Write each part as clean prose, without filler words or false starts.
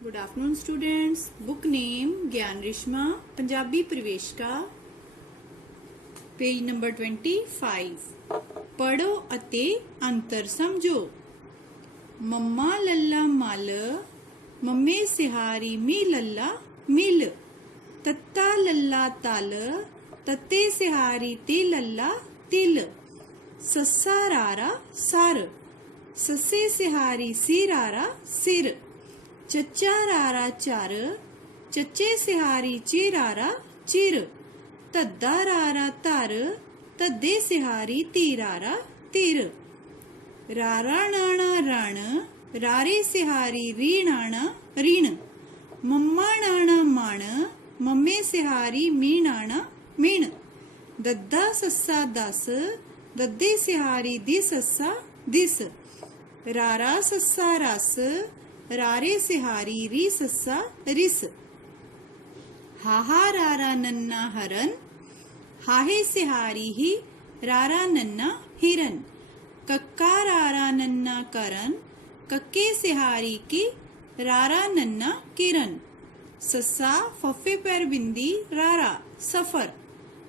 Good afternoon students. Book name Gyan Rishma, Punjabi Praveshka, page number 25. पढ़ो अते अंतर समझो। मम्मा लल्ला मल, मम्मे सिहारी मी लल्ला मिल। तत्ता लल्ला तल, तत्ते सिहारी ते लल्ला तिल। सस्सा रारा सर, सस्से सिहारी सी रारा सिर। चच्चा रारा चर, चच्चे सिहारी चिरारा चिर। तद्दा रारा तर, तद्दे सिहारी तीरारा तिर। रारा नाना रण, रारे सिहारी रीणाना ऋण। मम्मा नाना मण, मम्मे सिहारी मीणाना मिण। दद्दा सस्सा दस, दद्दे सिहारी दिस सस्सा दिस। रारा सस्सा रस, रारे सिहारी री सस्सा रिस। हाहा रारा नन्ना हरन, हाहे सिहारी ही रारा नन्ना हिरन। कक्का रारा नन्ना करन, कक्के सिहारी की रारा नन्ना किरन। सस्सा फफे पैर बिंदी रारा सफर।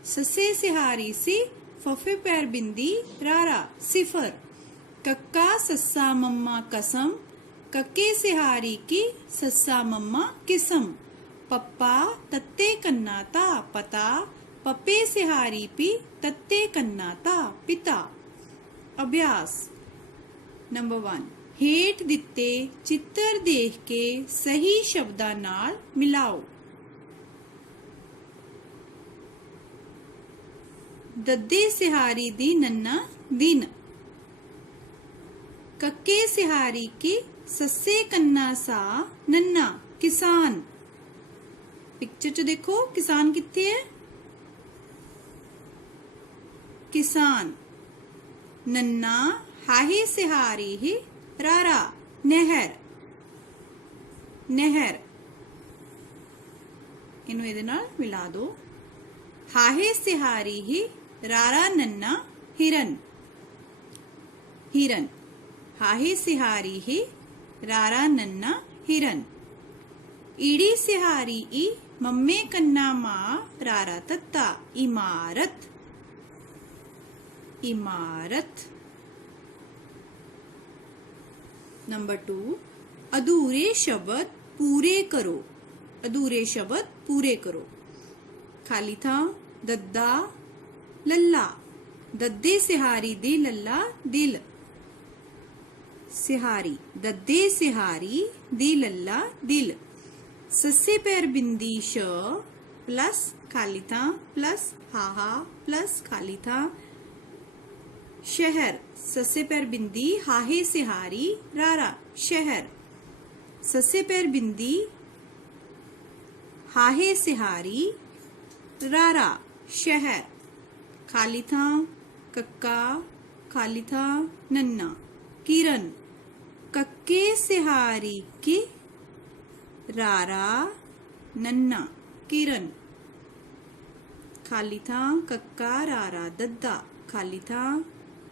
सस्से सिहारी सी फफे पैर बिंदी रारा सिफर। कक्का सस्सा मम्मा कसम, कक्के सिहारी की सस्सा मम्मा किस्म। पप्पा तत्ते कन्ना ता पता, पप्पे सिहारी पी तत्ते कन्ना ता पिता। अभ्यास नंबर 1। हेठ दिते चित्र देख के सही शब्दां नाल मिलाओ। दद्दे सिहारी दी नन्ना दिन। कक्के सिहारी की सस्से कन्ना सा नन्ना किसान। पिक्चर च देखो किसान कित्थे है? किसान। नन्ना हाहे सिहारी ही रारा नहर। नहर इनू इहदे नाल मिला दो। हाहे सिहारी ही रारा नन्ना हिरन। हिरन। हाहे सिहारी ही रारा नन्ना हिरन। ईड़ी सिहारी ई मम्मे कन्ना माँ रारा तत्ता इमारत। इमारत। नंबर 2। अधूरे शब्द पूरे करो। अधूरे शब्द पूरे करो। खाली था दद्दा लल्ला, दद्दे सिहारी दी लल्ला दिल। सिहारी दद्दे सिहारी दी लल्ला दिल। सस्से पैर बिंदी श प्लस खाली था प्लस हाहा प्लस खाली था शहर। सस्से पैर बिंदी हाहे सिहारी रारा शहर। सस्से पैर बिंदी हाहे सिहारी रारा शहर। खाली था कक्का खाली था नन्ना किरण। कक्के सिहारी की रारा नन्ना किरण। खाली था कक्का रारा दद्दा खाली था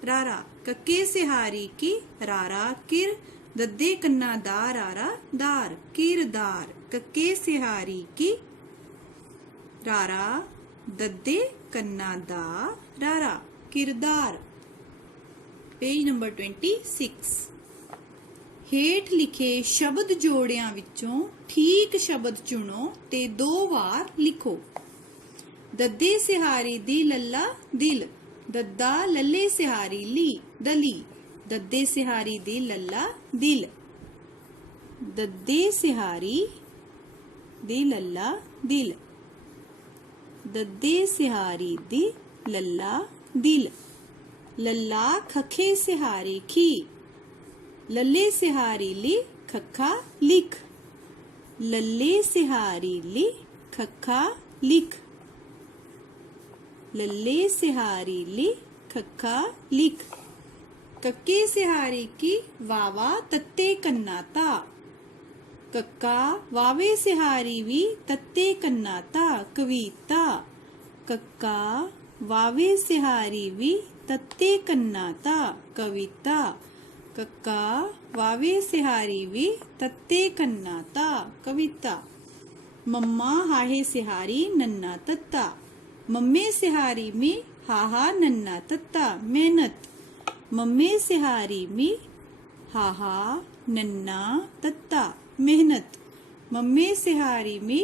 रारा। कक्के सिहारी की रारा किर, दद्दे कन्ना दा रारा दार किरदार। कक्के सिहारी की रारा, दद्दे कन्ना दा रारा किरदार। Page number 26। हेठ लिखे शब्द जोड़ियां विचों ठीक शब्द चुनो ते 2 वार लिखो। दद्दे सिहारी दी लल्ला दिल। दद्दा लल्ले सिहारी ली दली। दद्दे सिहारी दी लल्ला दिल। दद्दे सिहारी दी लल्ला दिल। दद्दे सिहारी दी लल्ला दिल। लल्ला खखे सिहारी खी। लल्ले सिहारी ली खखा लिख। लल्ले सिहारी ली खखा लिख। लल्ले सिहारी ली खखा लिख। कक्के सिहारी की वावा तत्ते कन्ना ता। कक्का वावे सिहारी वी तत्ते कन्ना ता कविता। कक्का वावे सिहारी वी तत्ते कन्ना ता कविता। ਕੱਕਾ ਵਾਵੇ ਸਿਹਾਰੀ ਵੀ ਤੱਤੇ ਕੰਨਾ ਤਾ ਕਵਿਤਾ। ਮੰਮਾ ਹਾਹੇ ਸਿਹਾਰੀ ਨੰਨਾ ਤੱਤਾ। ਮੰਮੇ ਸਿਹਾਰੀ ਮੀ ਹਾਹਾ ਨੰਨਾ ਤੱਤਾ ਮਿਹਨਤ। ਮੰਮੇ ਸਿਹਾਰੀ ਮੀ ਹਾਹਾ ਨੰਨਾ ਤੱਤਾ ਮਿਹਨਤ। ਮੰਮੇ ਸਿਹਾਰੀ ਮੀ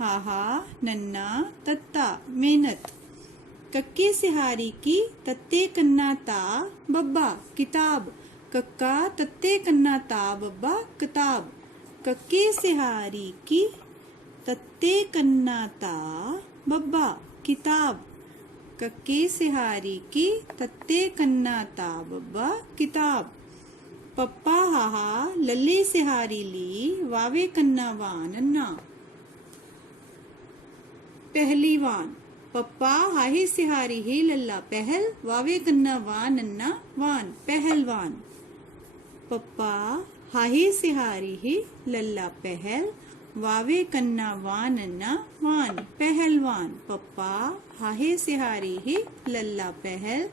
ਹਾਹਾ ਨੰਨਾ ਤੱਤਾ ਮਿਹਨਤ। ਕੱਕੇ ਸਿਹਾਰੀ ਕੀ ਤੱਤੇ ਕੰਨਾ ਤਾ ਬੱਬਾ ਕਿਤਾਬ। ਕੱਕਾ ਤੱਤੇ ਕੰਨਾ ਤਾ ਬੱਬਾ ਕਿਤਾਬ। ਕੱਕੇ ਸਿਹਾਰੀ ਕੀ ਤੱਤੇ ਕੰਨਾ ਤਾ ਬੱਬਾ ਕਿਤਾਬ। ਕੱਕੇ ਸਿਹਾਰੀ ਕੀ ਤੱਤੇ ਕੰਨਾ ਤਾ ਬੱਬਾ ਕਿਤਾਬ। ਪੱਪਾ ਹਾਹਾ ਲੱਲੇ ਸਿਹਾਰੀ ਲੀ ਵਾਵੇ ਕੰਨਾ ਵਾਨ ਅੰਨਾ। ਪਹਿਲੀਵਾਨ। ਪੱਪਾ ਹਾਹੇ ਸਿਹਾਰੀ ਹੀ ਲੱਲਾ ਪਹਿਲ ਵਾਵੇ ਕੰਨਾ ਵਾਨ ਅੰਨਾ ਵਾਨ ਪਹਿਲਵਾਨ। ਪੱਪਾ ਹਾਹੇ ਸਿਹਾਰੀ ਹੀ ਲੱਲਾ ਪਹਿਲ ਵਾਵੇ ਕੰਨਾ ਵਾਨ ਅੰਨਾ ਵਾਨ ਪਹਿਲਵਾਨ। ਪੱਪਾ ਹਾਹੇ ਸਿਹਾਰੀ ਹੀ ਲੱਲਾ ਪਹਿਲ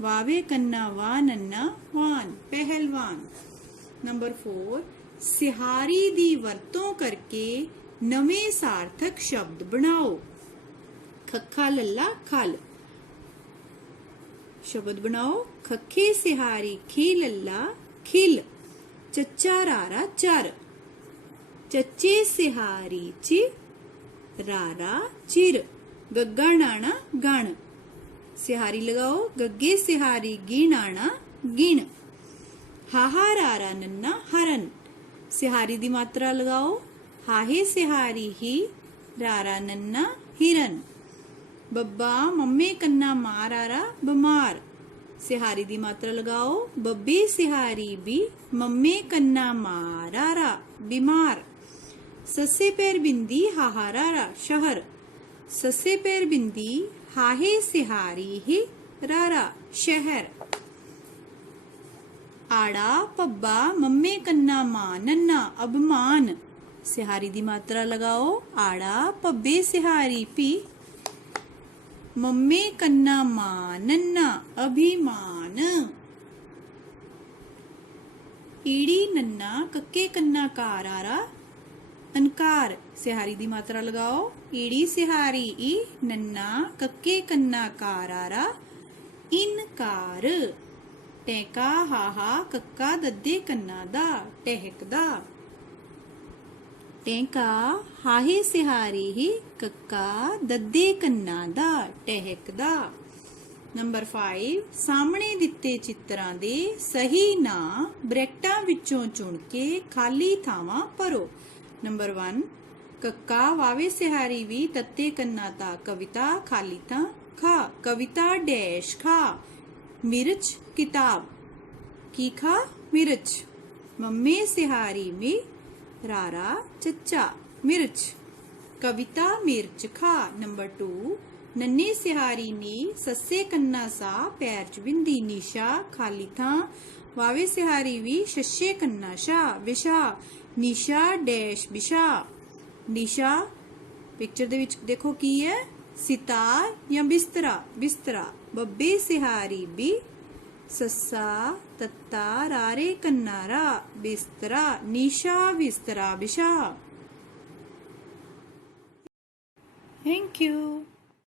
ਵਾਵੇ ਕੰਨਾ ਵਾਨ ਅੰਨਾ ਵਾਨ ਪਹਿਲਵਾਨ। ਨੰਬਰ 4 ਸਿਹਾਰੀ ਦੀ ਵਰਤੋਂ ਕਰਕੇ ਨਵੇਂ ਸਾਰਥਕ ਸ਼ਬਦ ਬਣਾਓ। ਖੱਖਾ ਲੱਲਾ ਖਲ। ਸ਼ਬਦ ਬਣਾਓ। ਖੱਖੇ ਸਿਹਾਰੀ ਖੀ ਲੱਲਾ ਖਿਲ। ਚੱਚਾ ਰਾਰਾ ਚਰ। ਚੱਚੇ ਸਿਹਾਰੀ ਚਿ ਰਾਰਾ ਚਿਰ। ਗੱਗਾ ਨਾਣਾ ਗਣ। ਸਿਹਾਰੀ ਲਗਾਓ। ਗੱਗੇ ਸਿਹਾਰੀ ਗੀ ਨਾਣਾ ਗਿਣ। ਹਾਹਾ ਰਾਰਾ ਨੰਨਾ ਹਰਨ। ਸਿਹਾਰੀ ਦੀ ਮਾਤਰਾ ਲਗਾਓ। ਹਾਹੇ ਸਿਹਾਰੀ ਹੀ ਰਾਰਾ ਨੰਨਾ ਹਿਰਨ। ਬੱਬਾ ਮੰਮੇ ਕੰਨਾ ਮਾਰਾਰਾ ਬਿਮਾਰ। ਸਿਹਾਰੀ ਦੀ ਮਾਤਰਾ ਲਗਾਓ। ਬੱਬੇ ਸਿਹਾਰੀ ਵੀ ਮੰਮੇ ਕੰਨਾ ਮਾਰਾਰਾ ਬਿਮਾਰ। ਸੱਸੇ ਪੈਰ ਬਿੰਦੀ ਹਾਹਾਰਾਰਾ ਸ਼ਹਿਰ। ਸੱਸੇ ਪੈਰ ਬਿੰਦੀ ਹਾਹੇ ਸਿਹਾਰੀ ਹੀ ਰਾਰਾ ਸ਼ਹਿਰ। ਆੜਾ ਪੱਬਾ ਮੰਮੇ ਕੰਨਾ ਮਾਂ ਨੰਨਾ ਅਭਿਮਾਨ। ਸਿਹਾਰੀ ਦੀ ਮਾਤਰਾ ਲਗਾਓ। ਆੜਾ ਪੱਬੇ ਸਿਹਾਰੀ ਪੀ ਮੰਮੇ ਕੰਨਾ ਮਾਂ ਨੰਨਾ ਅਭਿਮਾਨ। ਈੜੀ ਨੰਨਾ ਕੱਕੇ ਕੰਨਾ ਕਾਰਾਰਾ ਅਨਕਾਰ। ਸਿਹਾਰੀ ਦੀ ਮਾਤਰਾ ਲਗਾਓ। ਈੜੀ ਸਿਹਾਰੀ ਈ ਨੰਨਾ ਕੱਕੇ ਕੰਨਾ ਕਾਰਾਰਾ ਇਨਕਾਰ। ਟੈਂਕਾ ਹਾਹਾ ਕੱਕਾ ਦੱਦੇ ਕੰਨਾ ਦਾ ਟਹਿਕਦਾ। ਟੈਂਕਾ ਹਾਹੇ ਸਿਹਾਰੀ ਹੀ ਕੱਕਾ ਦੱਦੇ ਕੰਨਾ ਦਾ ਟਹਿਕਦਾ। ਨੰਬਰ 5 ਸਾਹਮਣੇ ਦਿੱਤੇ ਚਿੱਤਰਾਂ ਦੇ ਸਹੀ ਨਾਂ ਬ੍ਰੈਕਟਾਂ ਵਿੱਚੋਂ ਚੁਣ ਕੇ ਖਾਲੀ ਥਾਵਾਂ ਭਰੋ। ਨੰਬਰ 1 ਕੱਕਾ ਵਾਵੇ ਸਿਹਾਰੀ ਵੀ ਤੱਤੇ ਕੰਨਾ ਤਾ ਕਵਿਤਾ ਖਾਲੀ ਥਾਂ ਖਾ। ਕਵਿਤਾ ਡੈਸ਼ ਖਾ ਮਿਰਚ ਕਿਤਾਬ। ਕੀ ਖਾ ਮਿਰਚ। ਮੰਮੇ ਸਿਹਾਰੀ ਮੀ ਰਾਰਾ ਚੱਚਾ ਮਿਰਚ। ਕਵਿਤਾ ਮਿਰਚ ਖਾ। ਨੰਬਰ 2 ਨੰਨੇ ਸਿਹਾਰੀ ਨੀ ਸੱਸੇ ਕੰਨਾ ਸਾ ਪੈਰ ਚ ਬਿੰਦੀ ਨਿਸ਼ਾ ਖਾਲੀ ਥਾਂ ਵਾਵੇ ਸਿਹਾਰੀ ਵੀ ਸ਼ੱਸ਼ੇ ਕੰਨਾ ਸ਼ਾ ਵਿਸ਼ਾ। ਨਿਸ਼ਾ ਡੈਸ਼ ਵਿਸ਼ਾ। ਨਿਸ਼ਾ ਪਿਕਚਰ ਦੇ ਵਿੱਚ ਦੇਖੋ ਕੀ ਹੈ ਸਿਤਾਰ ਜਾਂ ਬਿਸਤਰਾ। ਬਿਸਤਰਾ। ਬੱਬੇ ਸਿਹਾਰੀ ਵੀ ਸੱਸਾ ਤੱਤਾ ਰਾਰੇ ਕੰਨਾ ਰਾ ਬਿਸਤਰਾ। ਨਿਸ਼ਾ ਬਿਸਤਰਾ ਵਿਸ਼ਾ। Thank you.